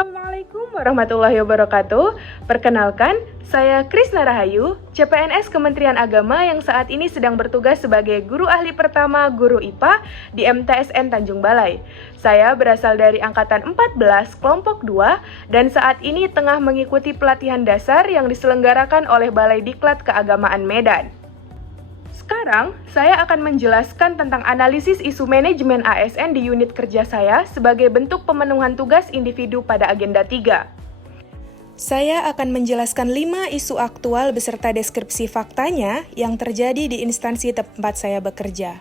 Assalamualaikum warahmatullahi wabarakatuh. Perkenalkan, saya Krisna Rahayu, CPNS Kementerian Agama yang saat ini sedang bertugas sebagai guru ahli pertama guru IPA di MTSN Tanjung Balai. Saya berasal dari angkatan 14 kelompok 2 dan saat ini tengah mengikuti pelatihan dasar yang diselenggarakan oleh Balai Diklat Keagamaan Medan. Sekarang, saya akan menjelaskan tentang analisis isu manajemen ASN di unit kerja saya sebagai bentuk pemenuhan tugas individu pada agenda 3. Saya akan menjelaskan 5 isu aktual beserta deskripsi faktanya yang terjadi di instansi tempat saya bekerja.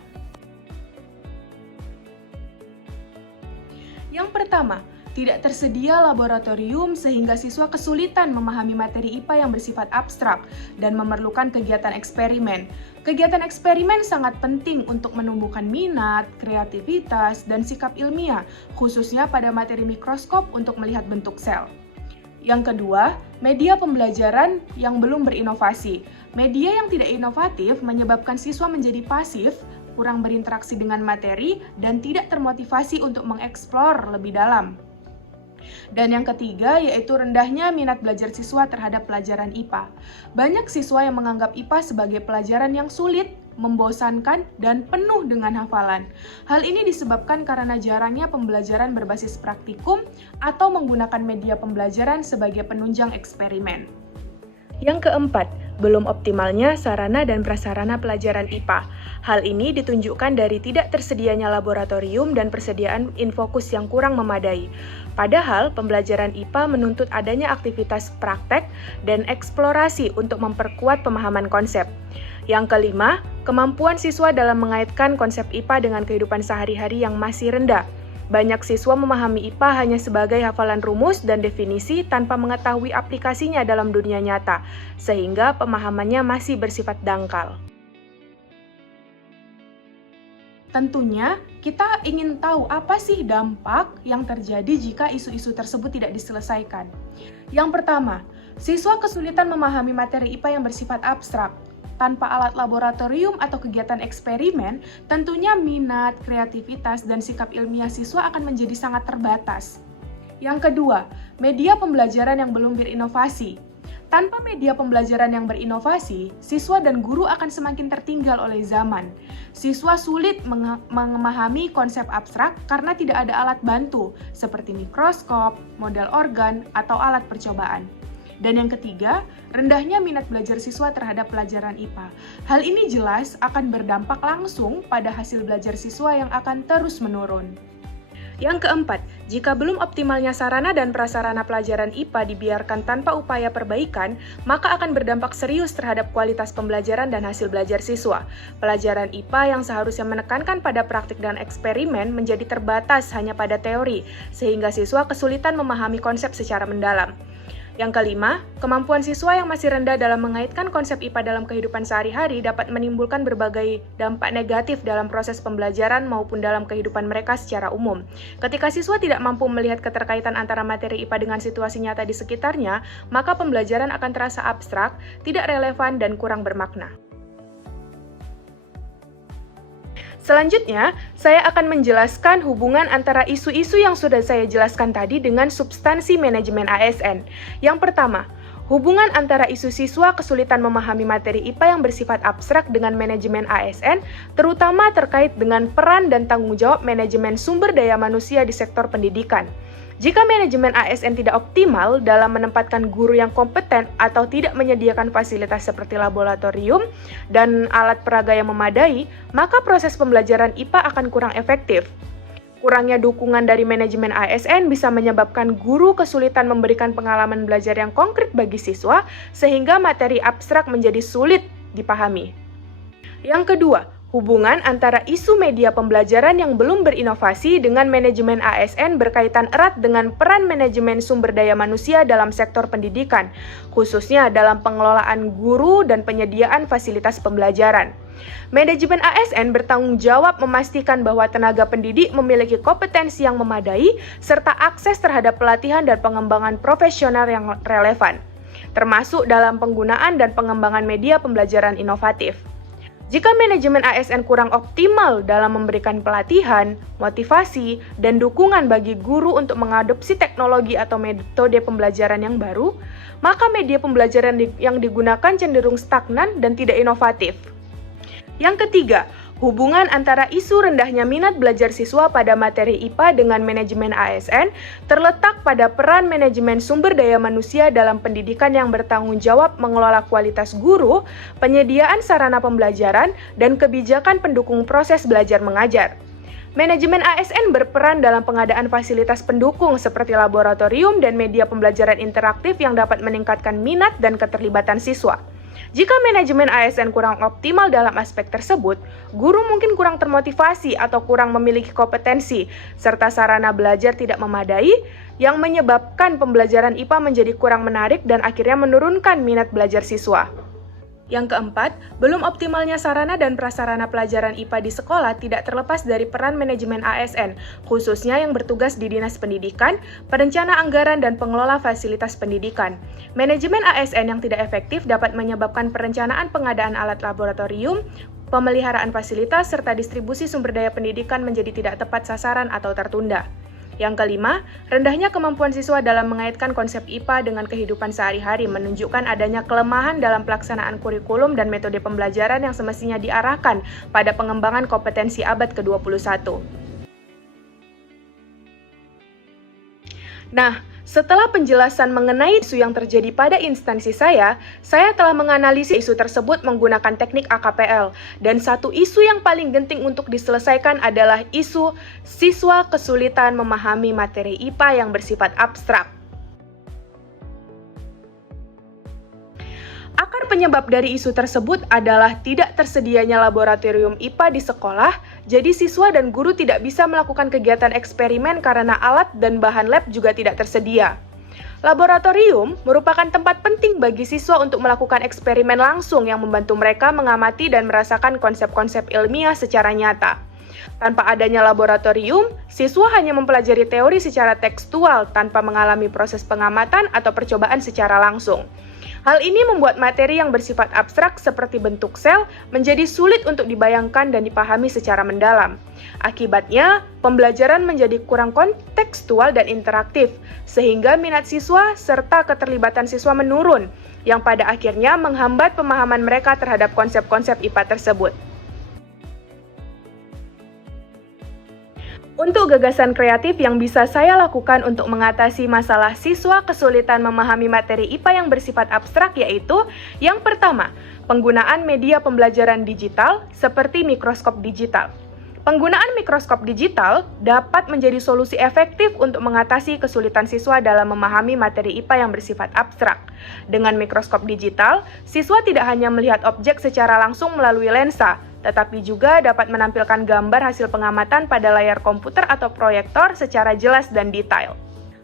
Yang pertama, tidak tersedia laboratorium sehingga siswa kesulitan memahami materi IPA yang bersifat abstrak dan memerlukan kegiatan eksperimen. Kegiatan eksperimen sangat penting untuk menumbuhkan minat, kreativitas, dan sikap ilmiah, khususnya pada materi mikroskop untuk melihat bentuk sel. Yang kedua, media pembelajaran yang belum berinovasi. Media yang tidak inovatif menyebabkan siswa menjadi pasif, kurang berinteraksi dengan materi, dan tidak termotivasi untuk mengeksplor lebih dalam. Dan yang ketiga yaitu rendahnya minat belajar siswa terhadap pelajaran IPA. Banyak siswa yang menganggap IPA sebagai pelajaran yang sulit, membosankan, dan penuh dengan hafalan. Hal ini disebabkan karena jarangnya pembelajaran berbasis praktikum atau menggunakan media pembelajaran sebagai penunjang eksperimen. Yang keempat, belum optimalnya sarana dan prasarana pelajaran IPA. Hal ini ditunjukkan dari tidak tersedianya laboratorium dan persediaan infokus yang kurang memadai. Padahal, pembelajaran IPA menuntut adanya aktivitas praktek dan eksplorasi untuk memperkuat pemahaman konsep. Yang kelima, kemampuan siswa dalam mengaitkan konsep IPA dengan kehidupan sehari-hari yang masih rendah. Banyak siswa memahami IPA hanya sebagai hafalan rumus dan definisi tanpa mengetahui aplikasinya dalam dunia nyata, sehingga pemahamannya masih bersifat dangkal. Tentunya, kita ingin tahu apa sih dampak yang terjadi jika isu-isu tersebut tidak diselesaikan. Yang pertama, siswa kesulitan memahami materi IPA yang bersifat abstrak. Tanpa alat laboratorium atau kegiatan eksperimen, tentunya minat, kreativitas, dan sikap ilmiah siswa akan menjadi sangat terbatas. Yang kedua, media pembelajaran yang belum berinovasi. Tanpa media pembelajaran yang berinovasi, siswa dan guru akan semakin tertinggal oleh zaman. Siswa sulit memahami konsep abstrak karena tidak ada alat bantu, seperti mikroskop, model organ, atau alat percobaan. Dan yang ketiga, rendahnya minat belajar siswa terhadap pelajaran IPA. Hal ini jelas akan berdampak langsung pada hasil belajar siswa yang akan terus menurun. Yang keempat, jika belum optimalnya sarana dan prasarana pelajaran IPA dibiarkan tanpa upaya perbaikan, maka akan berdampak serius terhadap kualitas pembelajaran dan hasil belajar siswa. Pelajaran IPA yang seharusnya menekankan pada praktik dan eksperimen menjadi terbatas hanya pada teori, sehingga siswa kesulitan memahami konsep secara mendalam. Yang kelima, kemampuan siswa yang masih rendah dalam mengaitkan konsep IPA dalam kehidupan sehari-hari dapat menimbulkan berbagai dampak negatif dalam proses pembelajaran maupun dalam kehidupan mereka secara umum. Ketika siswa tidak mampu melihat keterkaitan antara materi IPA dengan situasi nyata di sekitarnya, maka pembelajaran akan terasa abstrak, tidak relevan, dan kurang bermakna. Selanjutnya, saya akan menjelaskan hubungan antara isu-isu yang sudah saya jelaskan tadi dengan substansi manajemen ASN. Yang pertama, hubungan antara isu siswa kesulitan memahami materi IPA yang bersifat abstrak dengan manajemen ASN, terutama terkait dengan peran dan tanggung jawab manajemen sumber daya manusia di sektor pendidikan. Jika manajemen ASN tidak optimal dalam menempatkan guru yang kompeten atau tidak menyediakan fasilitas seperti laboratorium dan alat peraga yang memadai, maka proses pembelajaran IPA akan kurang efektif. Kurangnya dukungan dari manajemen ASN bisa menyebabkan guru kesulitan memberikan pengalaman belajar yang konkret bagi siswa, sehingga materi abstrak menjadi sulit dipahami. Yang kedua, hubungan antara isu media pembelajaran yang belum berinovasi dengan manajemen ASN berkaitan erat dengan peran manajemen sumber daya manusia dalam sektor pendidikan, khususnya dalam pengelolaan guru dan penyediaan fasilitas pembelajaran. Manajemen ASN bertanggung jawab memastikan bahwa tenaga pendidik memiliki kompetensi yang memadai serta akses terhadap pelatihan dan pengembangan profesional yang relevan, termasuk dalam penggunaan dan pengembangan media pembelajaran inovatif. Jika manajemen ASN kurang optimal dalam memberikan pelatihan, motivasi, dan dukungan bagi guru untuk mengadopsi teknologi atau metode pembelajaran yang baru, maka media pembelajaran yang digunakan cenderung stagnan dan tidak inovatif. Yang ketiga, hubungan antara isu rendahnya minat belajar siswa pada materi IPA dengan manajemen ASN terletak pada peran manajemen sumber daya manusia dalam pendidikan yang bertanggung jawab mengelola kualitas guru, penyediaan sarana pembelajaran, dan kebijakan pendukung proses belajar mengajar. Manajemen ASN berperan dalam pengadaan fasilitas pendukung seperti laboratorium dan media pembelajaran interaktif yang dapat meningkatkan minat dan keterlibatan siswa. Jika manajemen ASN kurang optimal dalam aspek tersebut, guru mungkin kurang termotivasi atau kurang memiliki kompetensi, serta sarana belajar tidak memadai, yang menyebabkan pembelajaran IPA menjadi kurang menarik dan akhirnya menurunkan minat belajar siswa. Yang keempat, belum optimalnya sarana dan prasarana pelajaran IPA di sekolah tidak terlepas dari peran manajemen ASN, khususnya yang bertugas di Dinas Pendidikan, perencana anggaran, dan pengelola fasilitas pendidikan. Manajemen ASN yang tidak efektif dapat menyebabkan perencanaan pengadaan alat laboratorium, pemeliharaan fasilitas, serta distribusi sumber daya pendidikan menjadi tidak tepat sasaran atau tertunda. Yang kelima, rendahnya kemampuan siswa dalam mengaitkan konsep IPA dengan kehidupan sehari-hari menunjukkan adanya kelemahan dalam pelaksanaan kurikulum dan metode pembelajaran yang semestinya diarahkan pada pengembangan kompetensi abad ke-21. Nah, setelah penjelasan mengenai isu yang terjadi pada instansi saya telah menganalisis isu tersebut menggunakan teknik AKPL. Dan satu isu yang paling genting untuk diselesaikan adalah isu siswa kesulitan memahami materi IPA yang bersifat abstrak. Akar penyebab dari isu tersebut adalah tidak tersedianya laboratorium IPA di sekolah, jadi siswa dan guru tidak bisa melakukan kegiatan eksperimen karena alat dan bahan lab juga tidak tersedia. Laboratorium merupakan tempat penting bagi siswa untuk melakukan eksperimen langsung yang membantu mereka mengamati dan merasakan konsep-konsep ilmiah secara nyata. Tanpa adanya laboratorium, siswa hanya mempelajari teori secara tekstual tanpa mengalami proses pengamatan atau percobaan secara langsung. Hal ini membuat materi yang bersifat abstrak seperti bentuk sel menjadi sulit untuk dibayangkan dan dipahami secara mendalam. Akibatnya, pembelajaran menjadi kurang kontekstual dan interaktif, sehingga minat siswa serta keterlibatan siswa menurun, yang pada akhirnya menghambat pemahaman mereka terhadap konsep-konsep IPA tersebut. Untuk gagasan kreatif yang bisa saya lakukan untuk mengatasi masalah siswa kesulitan memahami materi IPA yang bersifat abstrak yaitu, yang pertama, penggunaan media pembelajaran digital seperti mikroskop digital. Penggunaan mikroskop digital dapat menjadi solusi efektif untuk mengatasi kesulitan siswa dalam memahami materi IPA yang bersifat abstrak. Dengan mikroskop digital, siswa tidak hanya melihat objek secara langsung melalui lensa, tetapi juga dapat menampilkan gambar hasil pengamatan pada layar komputer atau proyektor secara jelas dan detail.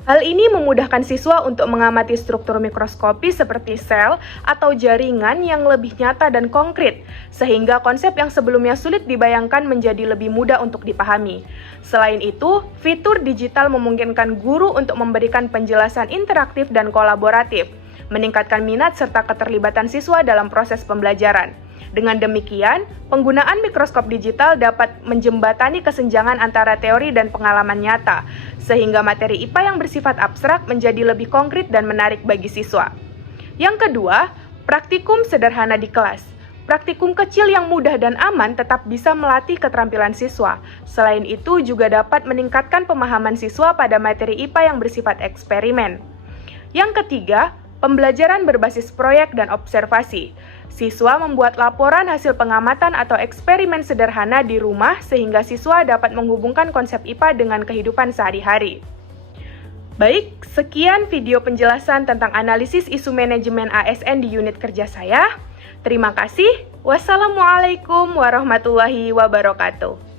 Hal ini memudahkan siswa untuk mengamati struktur mikroskopi seperti sel atau jaringan yang lebih nyata dan konkret, sehingga konsep yang sebelumnya sulit dibayangkan menjadi lebih mudah untuk dipahami. Selain itu, fitur digital memungkinkan guru untuk memberikan penjelasan interaktif dan kolaboratif, meningkatkan minat serta keterlibatan siswa dalam proses pembelajaran. Dengan demikian, penggunaan mikroskop digital dapat menjembatani kesenjangan antara teori dan pengalaman nyata, sehingga materi IPA yang bersifat abstrak menjadi lebih konkret dan menarik bagi siswa. Yang kedua, praktikum sederhana di kelas. Praktikum kecil yang mudah dan aman tetap bisa melatih keterampilan siswa. Selain itu, juga dapat meningkatkan pemahaman siswa pada materi IPA yang bersifat eksperimen. Yang ketiga, pembelajaran berbasis proyek dan observasi. Siswa membuat laporan hasil pengamatan atau eksperimen sederhana di rumah sehingga siswa dapat menghubungkan konsep IPA dengan kehidupan sehari-hari. Baik, sekian video penjelasan tentang analisis isu manajemen ASN di unit kerja saya. Terima kasih. Wassalamualaikum warahmatullahi wabarakatuh.